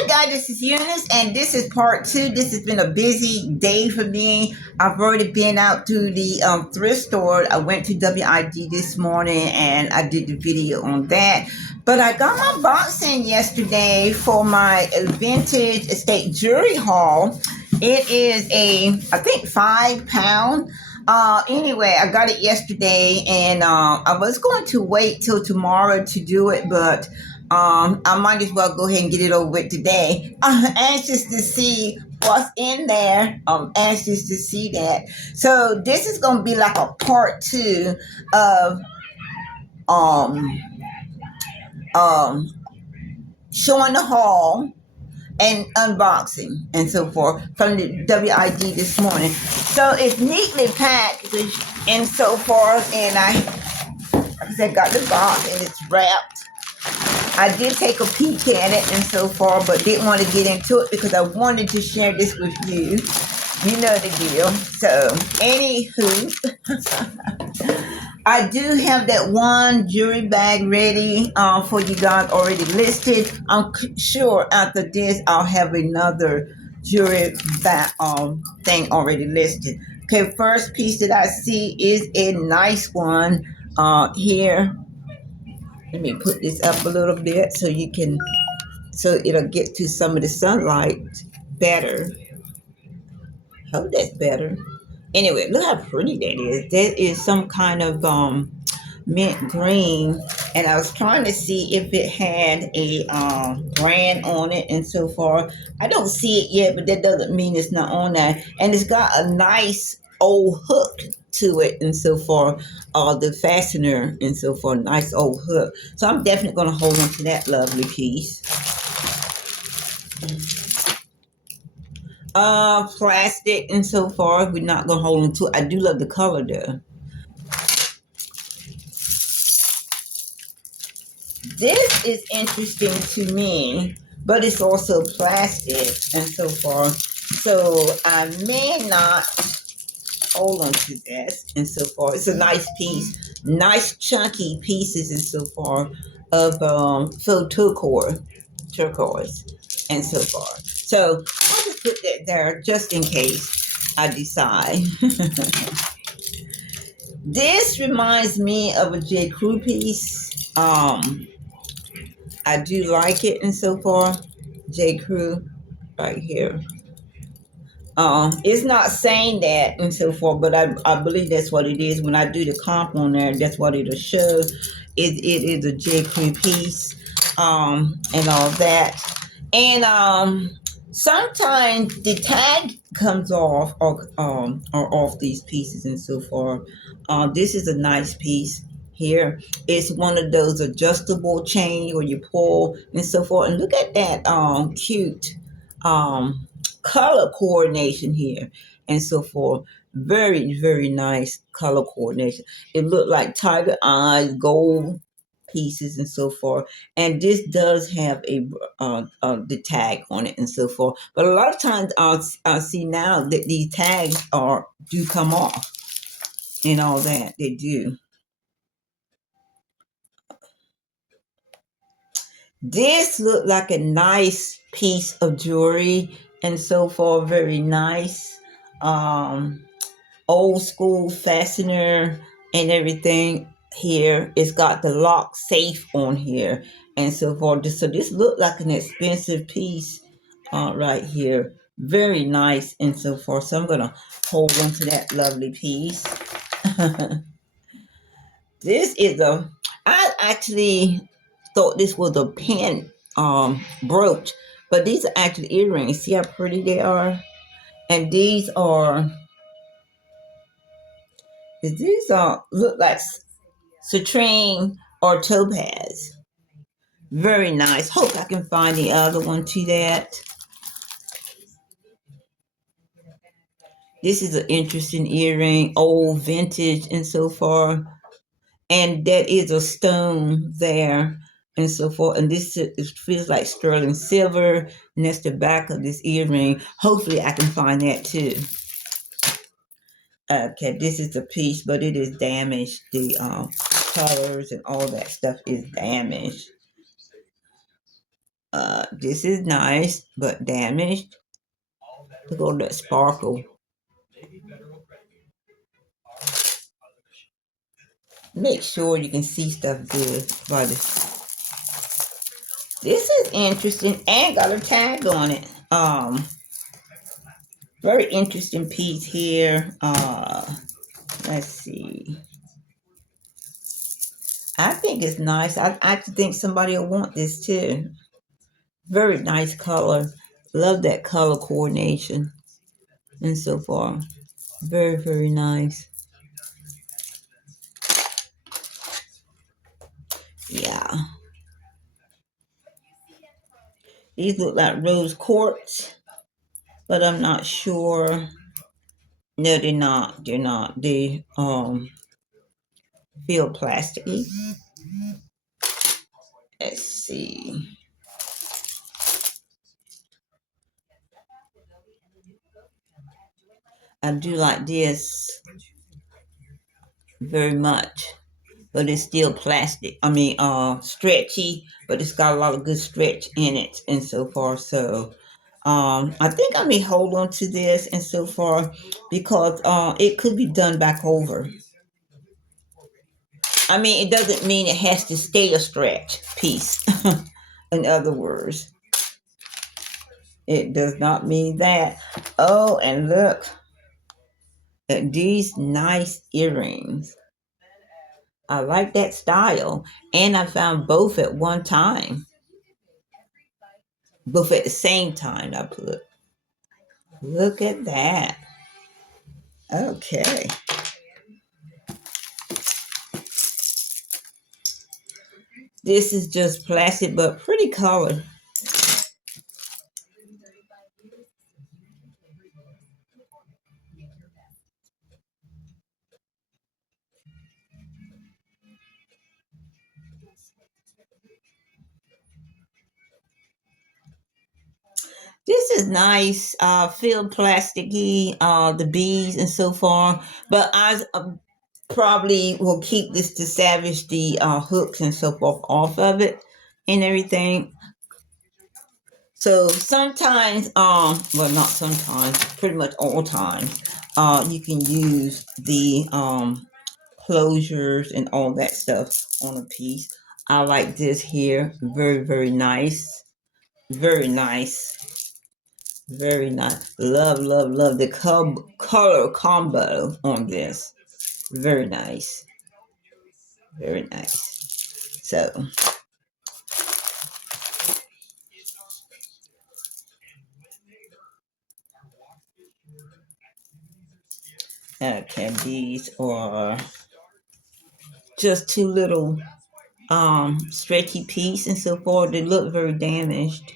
Hi guys, this is Eunice, and this is part two. This has been a busy day for me. I've already been out to the thrift store. I went to WID this morning, and I did the video on that. But I got my box in yesterday for my vintage estate jewelry haul. It is I think 5 pound. Anyway, I got it yesterday, and I was going to wait till tomorrow to do it, but I might as well go ahead and get it over with today. I'm anxious to see what's in there. I'm anxious to see that. So this is gonna be like a part two of um um showing the haul and unboxing and so forth from the WID this morning. So it's neatly packed and so forth, and like I said, got the box and it's wrapped. I did take a peek at it and so far, but didn't want to get into it because I wanted to share this with you. You know the deal. So, anywho, I do have that one jewelry bag ready for you guys already listed. I'm sure after this I'll have another jewelry bag thing already listed. Okay, first piece that I see is a nice one here. Let me put this up a little bit so it'll get to some of the sunlight better. Hope that's better. Anyway, look how pretty that is. That is some kind of mint green, and I was trying to see if it had a brand on it and so forth. I don't see it yet, but that doesn't mean it's not on there. And it's got a nice old hook to it and so forth, the fastener and so forth, nice old hook. So I'm definitely going to hold on to that lovely piece. Plastic and so forth. We're not going to hold on to it. I do love the color though. This is interesting to me, but it's also plastic and so forth. So I may not hold on to this and so forth. It's a nice piece, nice chunky pieces and so forth of faux turquoise and so forth. So I'll just put that there just in case I decide. This reminds me of a J. Crew piece. I do like it and so forth. J. Crew right here. It's not saying that and so forth, but I believe that's what it is. When I do the comp on there, that's what it'll show. It is a J. Crew piece, and all that. And sometimes the tag comes off or off these pieces and so forth. This is a nice piece here. It's one of those adjustable chain where you pull and so forth. And look at that cute color coordination here and so forth. Very, very nice color coordination. It looked like tiger eyes, gold pieces and so forth. And this does have the tag on it and so forth. But a lot of times I'll see now that these tags do come off and all that. They do. This looked like a nice piece of jewelry and so forth. Very nice. Old school fastener and everything here. It's got the lock safe on here and so forth. So this looked like an expensive piece right here. Very nice and so forth. So I'm going to hold on to that lovely piece. This is I actually thought this was a pin brooch, but these are actually earrings. See how pretty they are? And these look like citrine or topaz. Very nice. Hope I can find the other one to that. This is an interesting earring, old vintage and so forth. And that is a stone there and so forth. And this it feels like sterling silver. And that's the back of this earring. Hopefully I can find that too. Okay, this is a piece, but it is damaged. The colors and all that stuff is damaged. This is nice, but damaged. Look at all that sparkle. Make sure you can see stuff good. This is interesting and got a tag on it. Very interesting piece here. Let's see. I think it's nice. I actually think somebody will want this too. Very nice color. Love that color coordination and so far. Very, very nice. Yeah. These look like rose quartz, but I'm not sure. No, they're not. They're not. They feel plasticky. Let's see. I do like this very much, but it's still plastic. I mean, stretchy, but it's got a lot of good stretch in it, and so far. So, I think I may hold on to this, and so far, because it could be done back over. I mean, it doesn't mean it has to stay a stretch piece. In other words, it does not mean that. Oh, and look at these nice earrings. I like that style. And I found both at one time. Both at the same time, I put. Look at that. Okay. This is just plastic, but pretty color. This is nice. Feel plasticky, the beads and so far. But I probably will keep this to salvage the hooks and so forth off of it and everything. So sometimes, well, not sometimes, pretty much all times, you can use the closures and all that stuff on a piece. I like this here. Very, very nice. Very nice. Very nice. Love, love, love the color combo on this. Very nice. Very nice. So, okay, these are just two little stretchy piece and so forth. They look very damaged.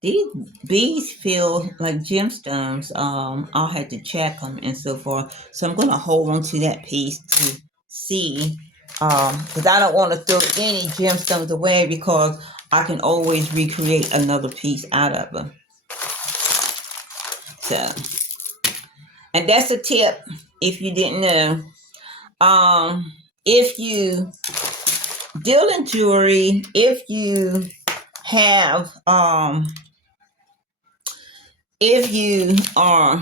These beads feel like gemstones. I'll have to check them and so forth. So I'm gonna hold on to that piece to see, because I don't want to throw any gemstones away because I can always recreate another piece out of them. So, and that's a tip if you didn't know. If you deal in jewelry, if you have if you are,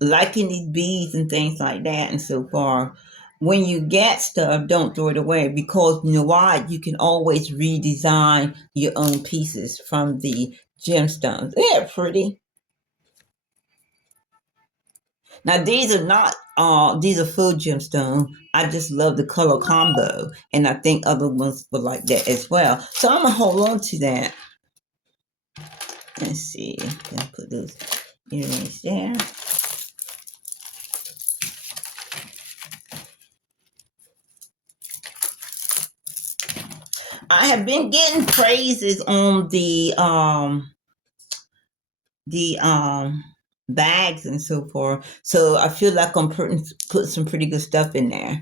liking these beads and things like that and so far, when you get stuff, don't throw it away because you know why? You can always redesign your own pieces from the gemstones. They're pretty. Now these are not these are full gemstone. I just love the color combo and I think other ones were like that as well. So I'm gonna hold on to that. Let's see. Gonna put those earrings there. I have been getting praises on the bags and so forth. So I feel like I'm put some pretty good stuff in there.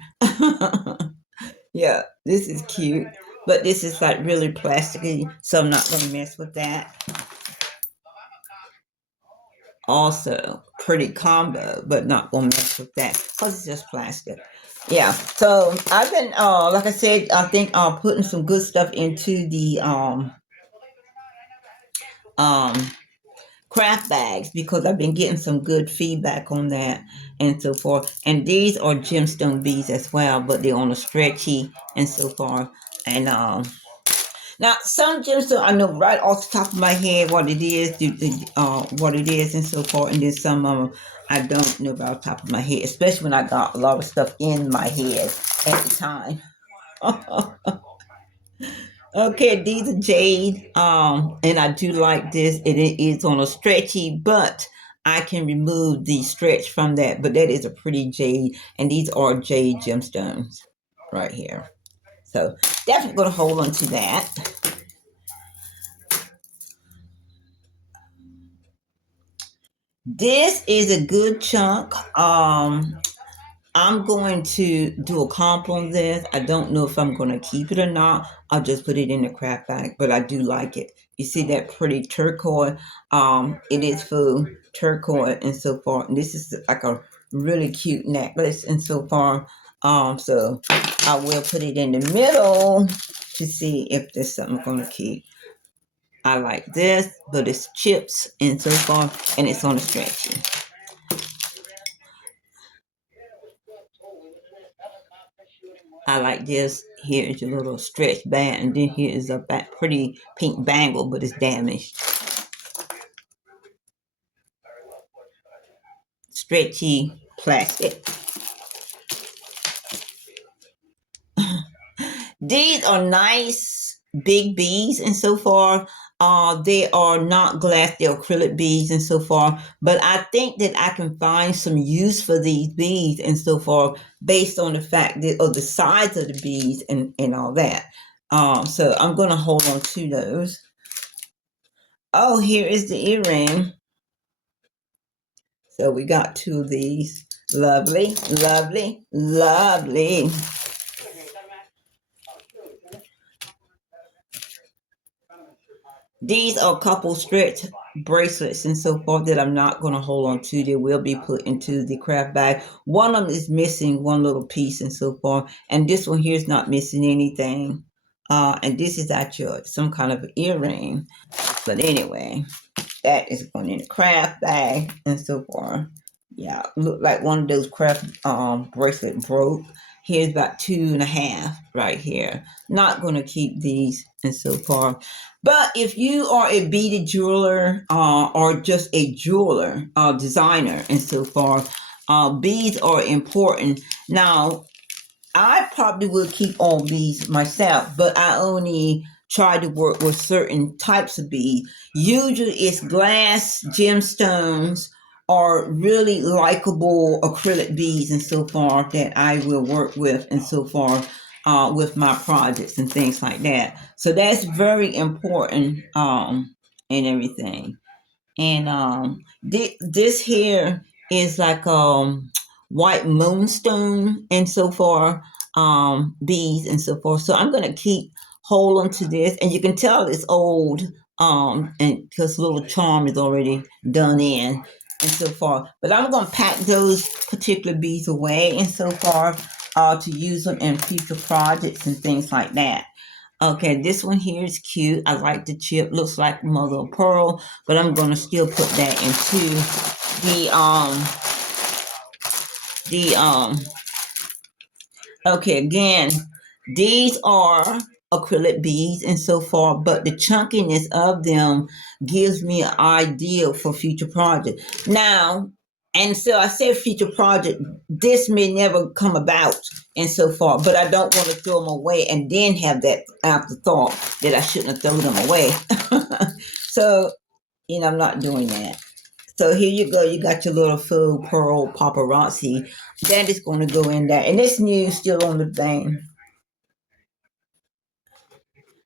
Yeah, this is cute. But this is like really plasticky, so I'm not gonna mess with that. Also pretty combo, but not gonna mess with that because it's just plastic. Yeah. So I've been like I said, I think putting some good stuff into the um craft bags because I've been getting some good feedback on that and so forth. And these are gemstone beads as well, but they're on a stretchy and so forth. And now some gemstone I know right off the top of my head what it is, what it is and so forth. And then some I don't know about the top of my head, especially when I got a lot of stuff in my head at the time. Okay, these are jade. And I do like this. It is on a stretchy, but I can remove the stretch from that. But that is a pretty jade, and these are jade gemstones right here. So definitely gonna hold on to that. This is a good chunk. I'm going to do a comp on this. I don't know if I'm going to keep it or not. I'll just put it in the craft bag, but I do like it. You see that pretty turquoise? It is full turquoise and so forth. And this is like a really cute necklace and so forth. So I will put it in the middle to see if there's something I'm going to keep. I like this, but it's chips and so forth, and it's on a stretchy. I like this. Here is a little stretch band, and then here is a pretty pink bangle, but it's damaged. Stretchy plastic. These are nice big beads and so forth. They are not glass, they're acrylic beads and so forth. But I think that I can find some use for these beads and so forth based on the fact that of the size of the beads and all that. So I'm gonna hold on to those. Oh, here is the earring. So we got two of these. Lovely, lovely, lovely. These are a couple stretch bracelets and so forth that I'm not going to hold on to. They will be put into the craft bag. One of them is missing one little piece and so forth. And this one here is not missing anything. And this is actually some kind of earring. But anyway, that is going in the craft bag and so forth. Yeah, look like one of those craft bracelet broke. Here's about 2.5 right here. Not going to keep these and so forth. But if you are a beaded jeweler or just a jeweler, designer and so forth, beads are important. Now, I probably would keep all beads myself, but I only try to work with certain types of beads. Usually it's glass, gemstones, or really likable acrylic beads and so forth that I will work with and so forth with my projects and things like that. So that's very important and everything. And this here is like white moonstone and so forth, beads and so forth. So I'm gonna keep hold on to this, and you can tell it's old, and because little charm is already done in and so forth. But I'm gonna pack those particular beads away and so forth, to use them in future projects and things like that. Okay, this one here is cute. I like the chip. Looks like mother of pearl, but I'm gonna still put that into the the okay, again, these are acrylic beads and so forth, but the chunkiness of them gives me an idea for future projects. Now, and so I said future project, this may never come about and so forth, but I don't want to throw them away and then have that afterthought that I shouldn't have thrown them away. So, I'm not doing that. So here you go. You got your little faux pearl paparazzi. That is going to go in there. And this new still on the thing.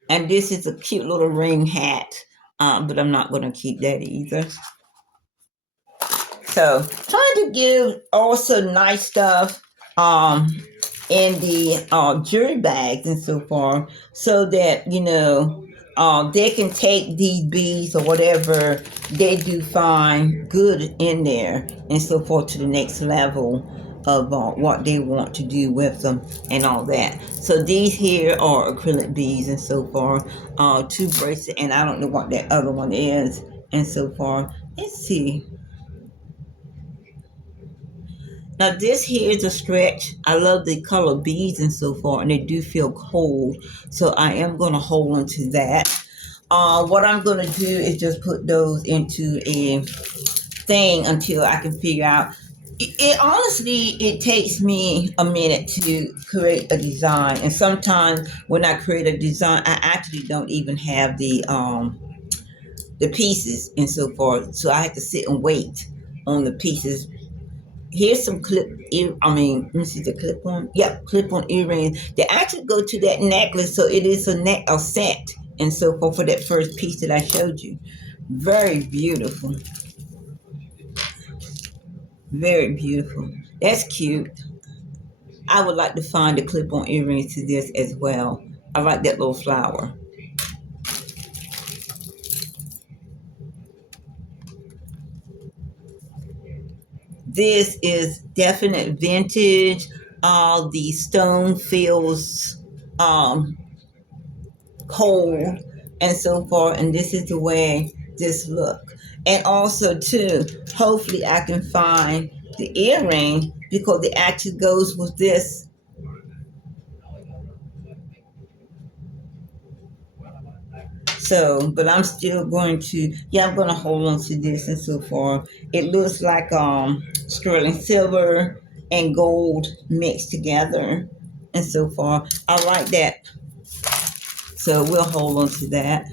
And this is a cute little ring hat. But I'm not going to keep that either. So trying to give also nice stuff in the jewelry bags and so forth, so that they can take these beads or whatever they do find good in there and so forth to the next level of what they want to do with them and all that. So these here are acrylic beads and so forth. Two bracelets, and I don't know what that other one is and so forth. Let's see. Now this here is a stretch. I love the color beads and so forth, and they do feel cold. So I am going to hold on to that. What I'm going to do is just put those into a thing until I can figure out. It honestly, it takes me a minute to create a design, and sometimes when I create a design, I actually don't even have the pieces and so forth. So I have to sit and wait on the pieces. Here's some let me see the clip on. Yep, clip on earrings. They actually go to that necklace, so it is a set and so forth for that first piece that I showed you. Very beautiful. Very beautiful. That's cute. I would like to find a clip on earrings to this as well. I like that little flower. This is definite vintage. The stone feels cold and so forth, and this is the way this look. And also too, hopefully I can find the earring because it actually goes with this. So, but I'm still going to, yeah, I'm going to hold on to this and so forth. It looks like sterling silver and gold mixed together and so forth. I like that. So we'll hold on to that.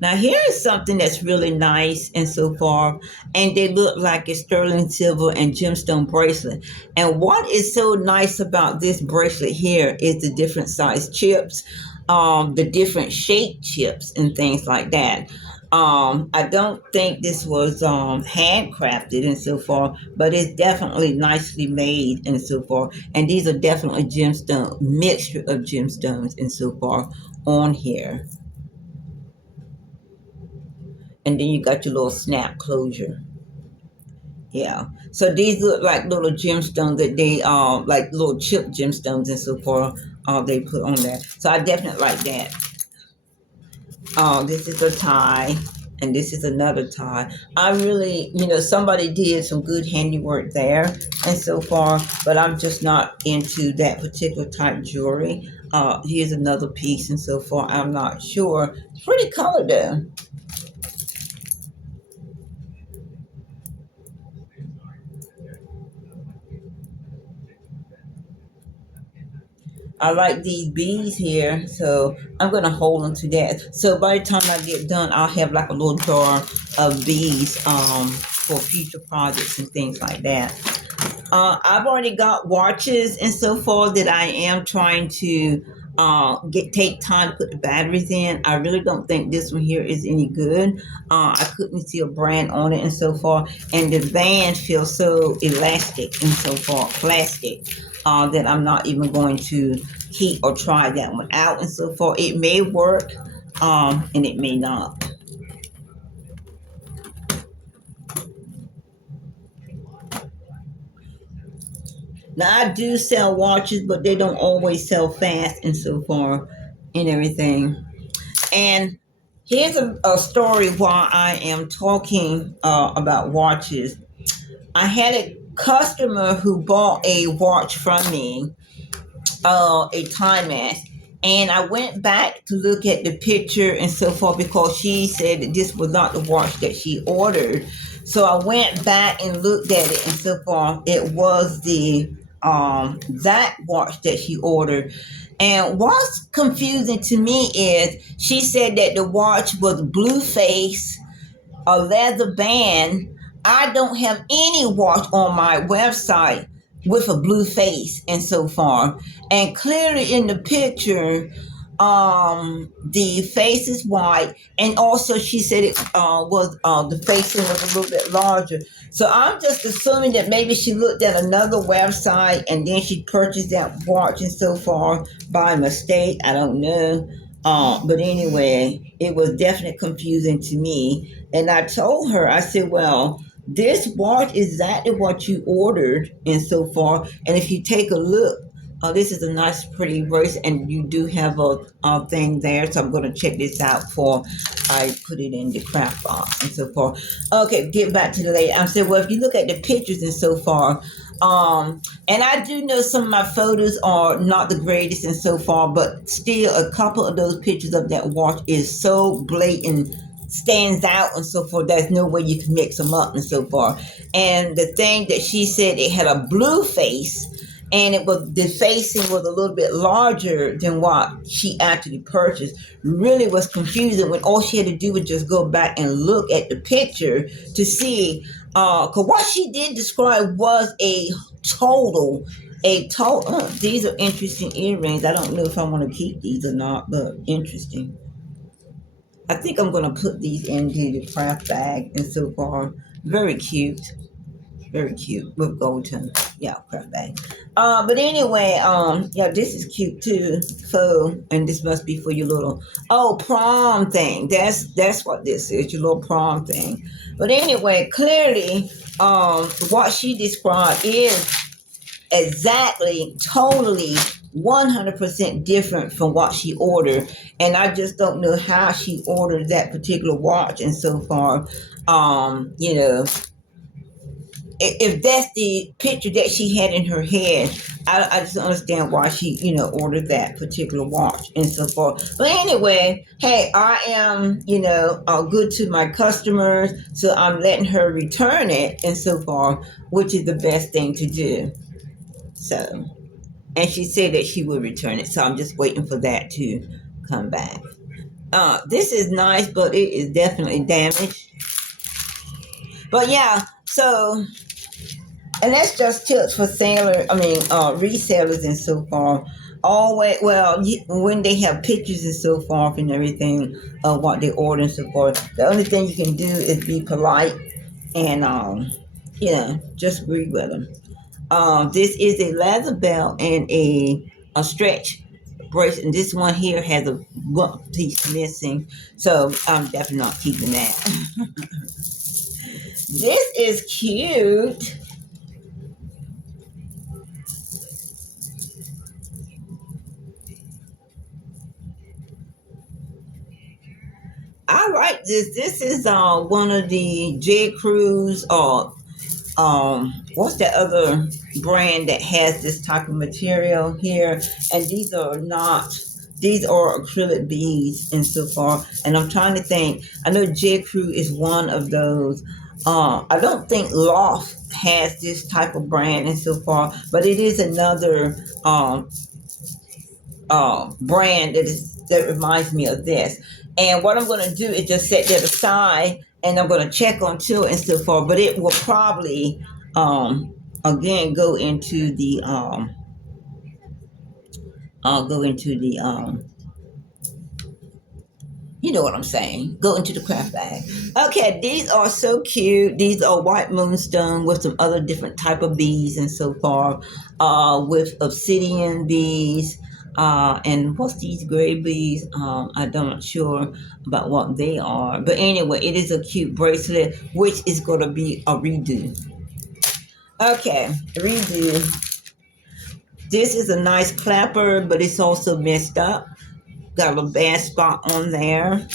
Now here is something that's really nice and so far, and they look like a sterling silver and gemstone bracelet. And what is so nice about this bracelet here is the different size chips, the different shaped chips and things like that. I don't think this was handcrafted and so forth, but it's definitely nicely made and so forth. And these are definitely gemstone, mixture of gemstones and so forth on here. And then you got your little snap closure. Yeah. So these look like little gemstones that they like little chip gemstones and so forth they put on there. So I definitely like that. This is a tie and this is another tie. I really, somebody did some good handiwork there and so far, but I'm just not into that particular type jewelry. Here's another piece and so far. I'm not sure. It's pretty color though. I like these beads here, so I'm gonna hold on to that. So by the time I get done, I'll have like a little jar of beads for future projects and things like that. I've already got watches and so forth that I am trying to take time to put the batteries in. I really don't think this one here is any good. I couldn't see a brand on it and so forth, and the band feels so elastic and so forth, plastic, that I'm not even going to keep or try that one out and so forth. It may work, and it may not. Now I do sell watches, but they don't always sell fast and so forth and everything. And here's a story while I am talking about watches. I had a customer who bought a watch from me, a Timex, and I went back to look at the picture and so forth because she said that this was not the watch that she ordered. So I went back and looked at it and so forth. It was the that watch that she ordered. And what's confusing to me is she said that the watch was blue face, a leather band. I don't have any watch on my website with a blue face and so far. And clearly in the picture, the face is white, and also she said it was the facing was a little bit larger. So I'm just assuming that maybe she looked at another website and then she purchased that watch and so far by mistake. I don't know. But anyway, it was definitely confusing to me. And I told her, I said, well, this watch is exactly what you ordered and so far. And if you take a look, this is a nice, pretty bracelet, and you do have a thing there. So I'm going to check this out before I put it in the craft box and so forth. Okay, get back to the lady. I said, well, if you look at the pictures and so far, and I do know some of my photos are not the greatest and so far, but still a couple of those pictures of that watch is so blatant, stands out and so forth. There's no way you can mix them up and so forth. And the thing that she said, it had a blue face, and it was, the facing was a little bit larger than what she actually purchased. Really was confusing when all she had to do was just go back and look at the picture to see, because what she did describe was a total. These are interesting earrings. I don't know if I want to keep these or not, but interesting. I think I'm gonna put these into the craft bag and so far. Very cute. Very cute with gold tone. Yeah, craft bag. But anyway, yeah, this is cute too. So, and this must be for your little prom thing. That's what this is, your little prom thing. But anyway, clearly, what she described is exactly, totally, 100% different from what she ordered. And I just don't know how she ordered that particular watch and so far. You know, if that's the picture that she had in her head, I just don't understand why she, ordered that particular watch and so forth. But anyway, hey, I am, good to my customers, so I'm letting her return it and so forth, which is the best thing to do. So, and she said that she would return it, so I'm just waiting for that to come back. This is nice, but it is definitely damaged. But yeah, so, and that's just tips for resellers and so forth. Always, well, when they have pictures and so forth and everything of what they order and so forth, the only thing you can do is be polite and, just agree with them. This is a leather belt and a stretch bracelet. And this one here has a one piece missing, so I'm definitely not keeping that. This is cute. I like this. This is one of the J. Crew's what's that other brand that has this type of material here? And these are acrylic beads and so far. And I'm trying to think. I know J. Crew is one of those. I don't think Loft has this type of brand and so far, but it is another brand that reminds me of this. And what I'm going to do is just set that aside, and I'm going to check on to it and so forth. But it will probably again go into the I'll go into the you know what I'm saying. Go into the craft bag. Okay, these are so cute. These are white moonstone with some other different type of beads and so far. With obsidian beads. And what's these gray beads? I'm not sure about what they are. But anyway, it is a cute bracelet, which is going to be a redo. Okay, redo. This is a nice clapper, but it's also messed up. Got a little bad spot on there.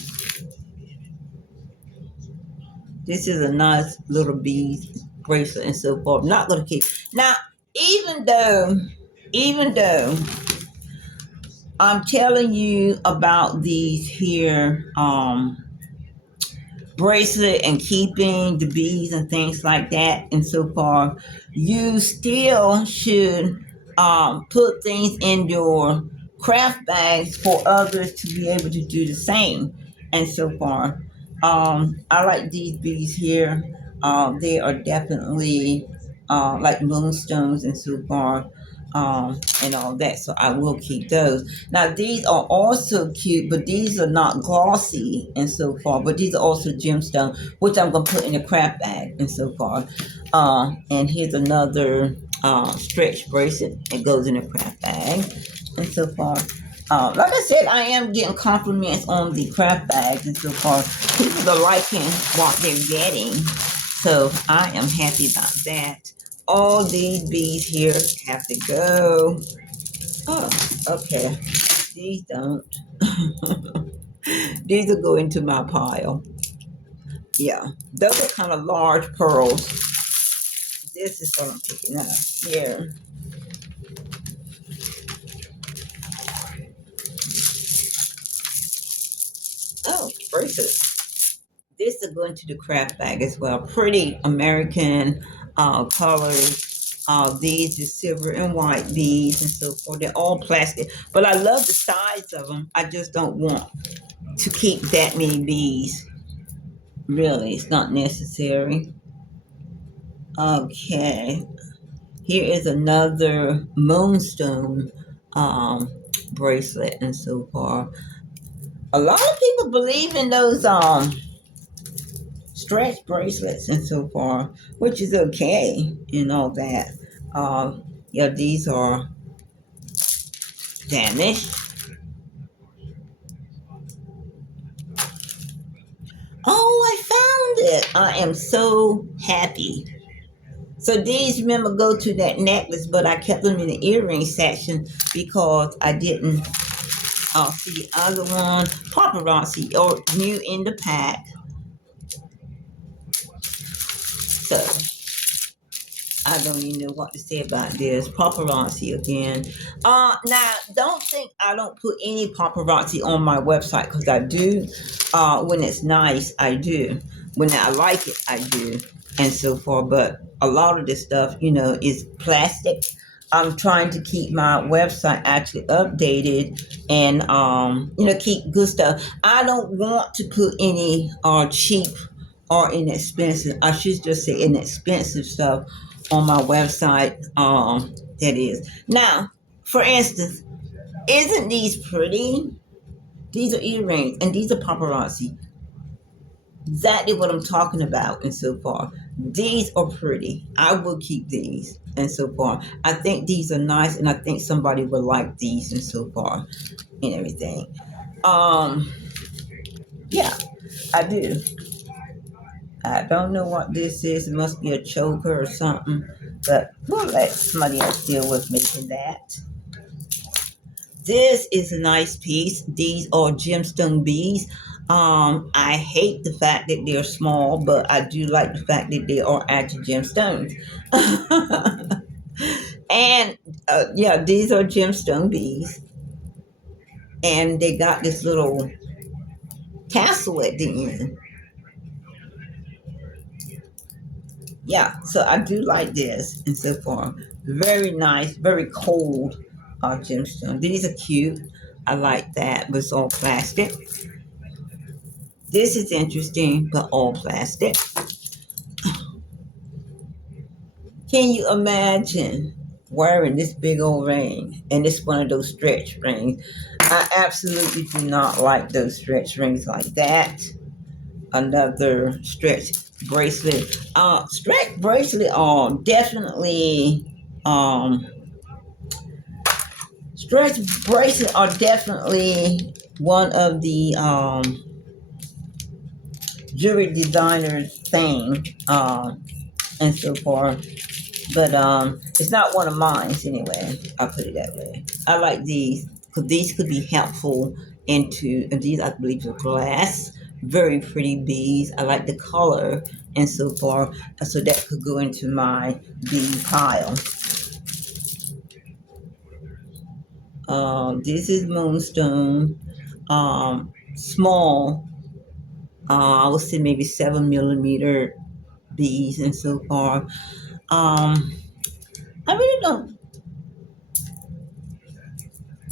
This is a nice little bead bracelet and so forth. Not gonna keep now. Even though I'm telling you about these here bracelet and keeping the beads and things like that and so far, you still should put things in your craft bags for others to be able to do the same and so far. I like these beads here. They are definitely like moonstones and so far. And all that, so I will keep those. Now these are also cute, but these are not glossy and so far, but these are also gemstone, which I'm gonna put in a craft bag and so far. And here's another stretch bracelet. It goes in a craft bag and so far. Like I said, I am getting compliments on the craft bags and so far. People are liking what they're getting. So I am happy about that. All these bees here have to go. Oh, okay. These don't. These will go into my pile. Yeah, those are kind of large pearls. This is what I'm picking up here. Oh, bracelets. This is going to the craft bag as well. Pretty American colors. These are silver and white beads and so forth. They're all plastic, but I love the size of them. I just don't want to keep that many beads. Really, it's not necessary. Okay, here is another moonstone um, bracelet and so forth. A lot of people believe in those stretch bracelets and so forth, which is okay and all that. Yeah, these are damaged. Oh, I found it. I am so happy. So these, remember, go to that necklace, but I kept them in the earring section because I didn't see the other one. Paparazzi, or new in the pack. So I don't even know what to say about this. Paparazzi again. Now, don't think I don't put any paparazzi on my website, because I do. When it's nice, I do. When I like it, I do. And so forth. But a lot of this stuff, is plastic. I'm trying to keep my website actually updated and, keep good stuff. I don't want to put any cheap or inexpensive. I should just say inexpensive stuff on my website. That is. Now, for instance, isn't these pretty? These are earrings and these are paparazzi. Exactly what I'm talking about and so far. These are pretty. I will keep these and so far. I think these are nice and I think somebody will like these and so far and everything. Yeah, I do. I don't know what this is. It must be a choker or something. But we'll let somebody else deal with making that. This is a nice piece. These are gemstone beads. I hate the fact that they're small, but I do like the fact that they are actually gemstones. And yeah, these are gemstone beads. And they got this little tassel at the end. Yeah, so I do like this and so forth. Very nice, very cold gemstone. These are cute. I like that, but it's all plastic. This is interesting, but all plastic. Can you imagine wearing this big old ring? And it's one of those stretch rings. I absolutely do not like those stretch rings like that. Another stretch bracelet. Stretch bracelet are definitely stretch bracelet are definitely one of the jewelry designers thing, and so forth. But it's not one of mine anyway. I'll put it that way. I like these because these could be helpful into, and these I believe are glass. Very pretty beads. I like the color and so forth. So that could go into my bead pile. This is moonstone. Small. I would say maybe 7 millimeter beads and so forth. I really don't.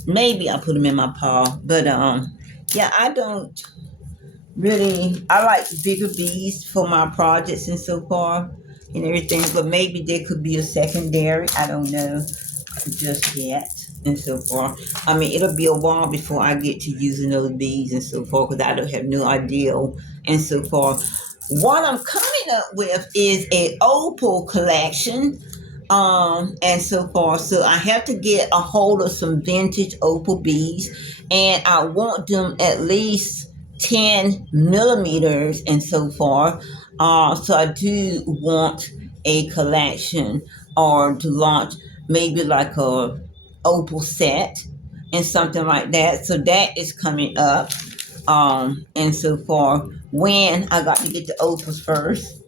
Maybe I'll put them in my pile, but yeah, I don't really. I like bigger beads for my projects and so forth and everything, but maybe there could be a secondary. I don't know just yet and so forth. I mean, it'll be a while before I get to using those beads and so forth because I don't have no idea and so forth. What I'm coming up with is a opal collection. And so forth. So I have to get a hold of some vintage opal beads, and I want them at least 10 millimeters and so forth. So I do want a collection, or to launch maybe like a opal set and something like that. So that is coming up. And so forth. When I got to get the opals first,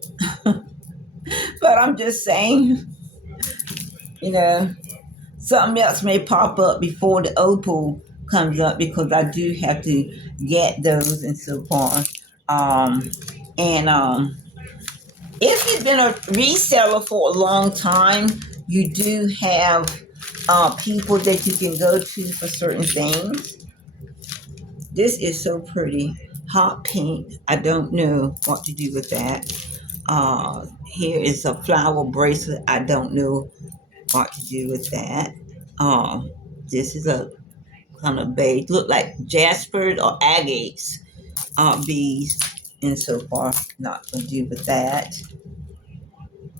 but I'm just saying, you know, something else may pop up before the opal comes up, because I do have to get those and so forth. Um, and if you've been a reseller for a long time, you do have people that you can go to for certain things. This is so pretty. Hot pink. I don't know what to do with that. Here is a flower bracelet. I don't know what to do with that. This is a kind of beige, look like jaspers or agates beads, and so far not gonna do with that.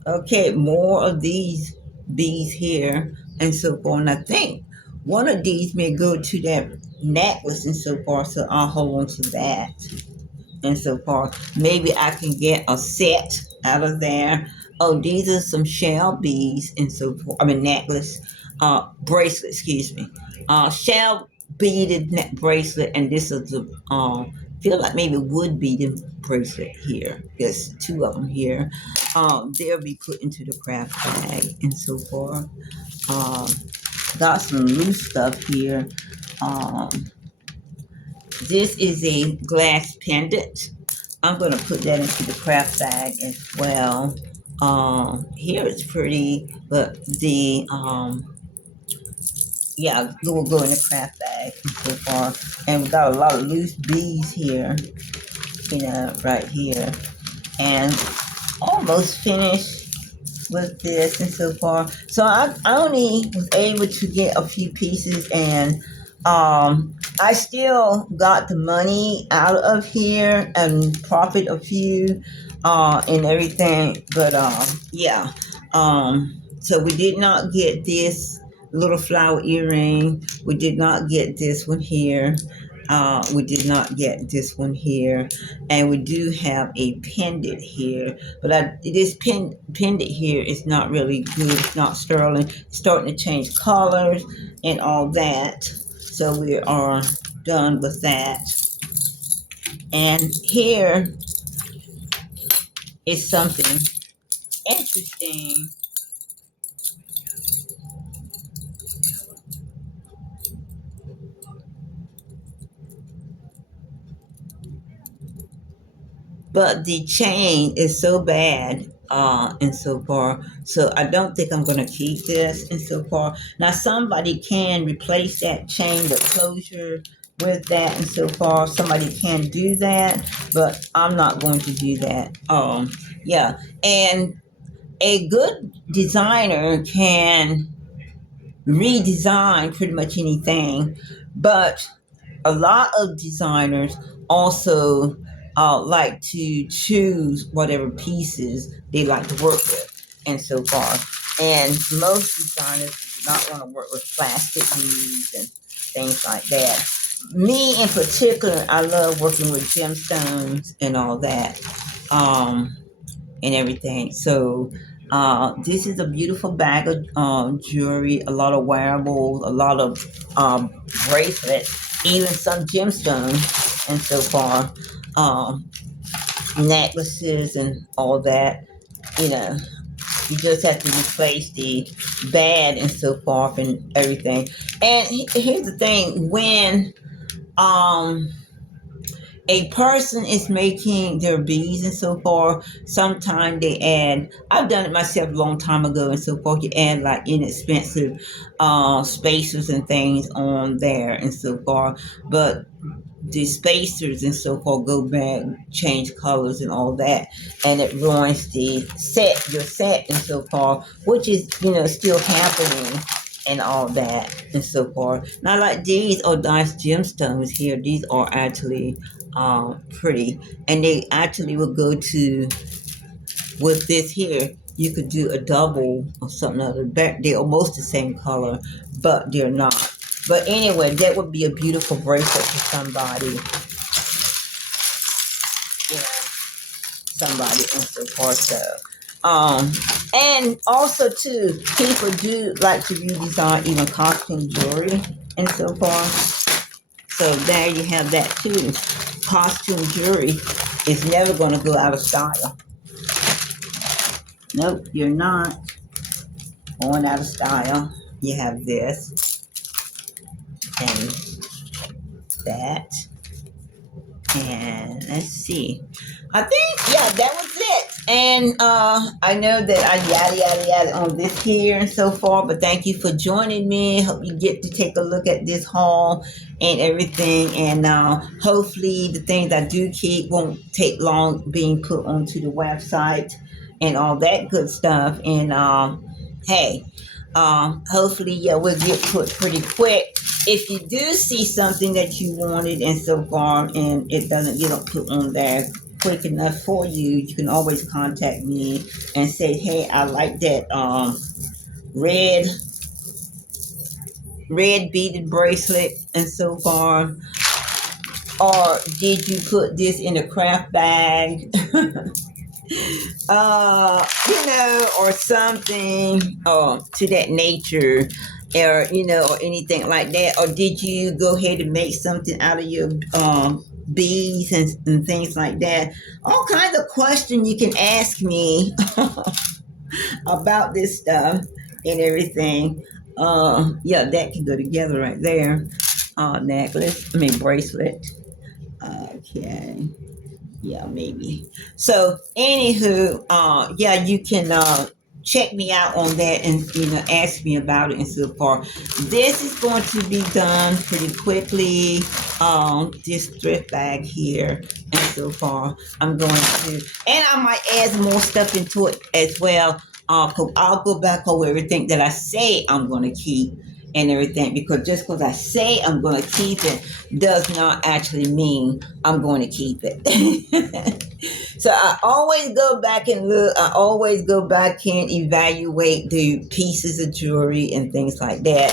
Okay, more of these beads here and so forth. And I think one of these may go to that necklace and so forth, so I'll hold on to that and so forth. Maybe I can get a set out of there. Oh, these are some shell beads and so forth. I mean necklace, bracelet, excuse me. Shell beaded bracelet, and this is the feel like maybe wood beaded bracelet here. There's two of them here. They'll be put into the craft bag and so forth. Um, got some loose stuff here. Um, this is a glass pendant. I'm going to put that into the craft bag as well. Here it's pretty, but the, yeah, it will go in the craft bag so far. And we got a lot of loose beads here, you know, right here. And almost finished with this and so far. So I only was able to get a few pieces, and I still got the money out of here and profit a few and everything. But yeah. So we did not get this little flower earring. We did not get this one here. We did not get this one here, and we do have a pendant here, but this pendant here is not really good. It's not sterling. It's starting to change colors and all that, so we are done with that. And here is something interesting. But the chain is so bad and so far, so I don't think I'm going to keep this and so far. Now somebody can replace that chain, the closure, with that and so far. Somebody can do that, but I'm not going to do that. Yeah, and a good designer can redesign pretty much anything, but a lot of designers also like to choose whatever pieces they like to work with and so far. And most designers do not want to work with plastic beads and things like that. Me in particular, I love working with gemstones and all that. And everything. So this is a beautiful bag of jewelry, a lot of wearables, a lot of bracelets, even some gemstones, and so far, necklaces and all that. You know, you just have to replace the bad and so forth and everything. And here's the thing: when a person is making their beads and so forth, sometimes they add, I've done it myself a long time ago and so forth, you add like inexpensive spacers and things on there and so forth, but the spacers and so forth go back, change colors and all that, and it ruins the set, your set and so forth, which is, you know, still happening and all that and so forth. Now, like these are nice gemstones here. These are actually pretty, and they actually will go to with this here. you could do a double or something other. They're almost the same color, but they're not. But anyway, that would be a beautiful bracelet for somebody. Yeah, somebody in support of. And also too, people do like to redesign even costume jewelry and so forth. So there you have that too. Costume jewelry is never going to go out of style. Nope, you're not going out of style. You have this and that. And let's see. I think, yeah, that was it. And I know that I yada on this here and so far, but thank you for joining me. Hope you get to take a look at this haul and everything. And hopefully the things I do keep won't take long being put onto the website and all that good stuff. And hey, hopefully, yeah, we'll get put pretty quick. If you do see something that you wanted and so far and it doesn't get put on there quick enough for you, you can always contact me and say, hey, I like that red beaded bracelet and so far. Or did you put this in a craft bag? Or something to that nature, or or anything like that. Or did you go ahead and make something out of your beads and things like that? All kinds of questions you can ask me about this stuff and everything. Yeah, that can go together right there. Bracelet. Okay. Yeah, maybe. So, anywho, yeah, you can check me out on that and ask me about it and so far. This is going to be done pretty quickly. This thrift bag here and so far, I'm going to, and I might add some more stuff into it as well. I'll go back over everything that I say I'm going to keep and everything, because just because I say I'm going to keep it does not actually mean I'm going to keep it. So I always go back and look. I always go back and evaluate the pieces of jewelry and things like that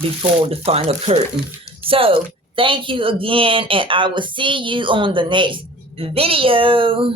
before the final curtain. So thank you again, and I will see you on the next video.